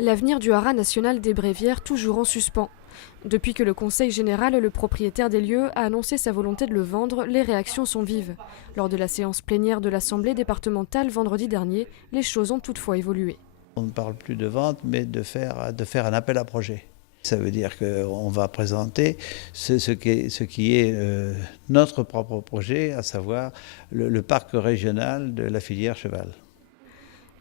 L'avenir du haras national des Bréviaires toujours en suspens. Depuis que le Conseil général, le propriétaire des lieux, a annoncé sa volonté de le vendre, les réactions sont vives. Lors de la séance plénière de l'Assemblée départementale vendredi dernier, les choses ont toutefois évolué. On ne parle plus de vente, mais de faire un appel à projet. Ça veut dire qu'on va présenter ce qui est notre propre projet, à savoir le parc régional de la filière cheval.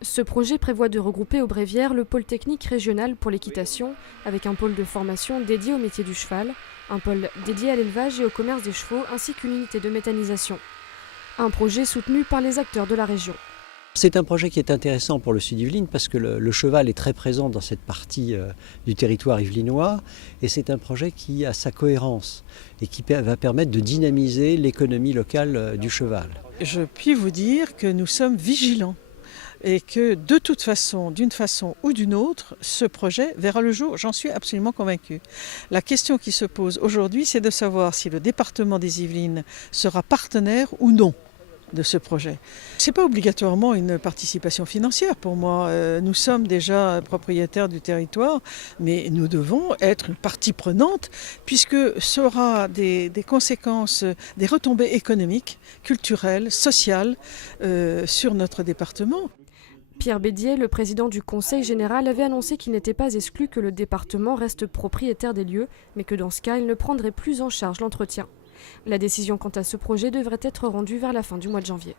Ce projet prévoit de regrouper au Bréviaires le pôle technique régional pour l'équitation, avec un pôle de formation dédié au métier du cheval, un pôle dédié à l'élevage et au commerce des chevaux, ainsi qu'une unité de méthanisation. Un projet soutenu par les acteurs de la région. C'est un projet qui est intéressant pour le Sud-Yvelines parce que le cheval est très présent dans cette partie du territoire yvelinois et c'est un projet qui a sa cohérence et qui va permettre de dynamiser l'économie locale du cheval. Je puis vous dire que nous sommes vigilants et que de toute façon, d'une façon ou d'une autre, ce projet verra le jour, j'en suis absolument convaincue. La question qui se pose aujourd'hui, c'est de savoir si le département des Yvelines sera partenaire ou non de ce projet. Ce n'est pas obligatoirement une participation financière pour moi. Nous sommes déjà propriétaires du territoire, mais nous devons être une partie prenante puisque ça aura des conséquences, des retombées économiques, culturelles, sociales sur notre département. Pierre Bédier, le président du Conseil général, avait annoncé qu'il n'était pas exclu que le département reste propriétaire des lieux, mais que dans ce cas, il ne prendrait plus en charge l'entretien. La décision quant à ce projet devrait être rendue vers la fin du mois de janvier.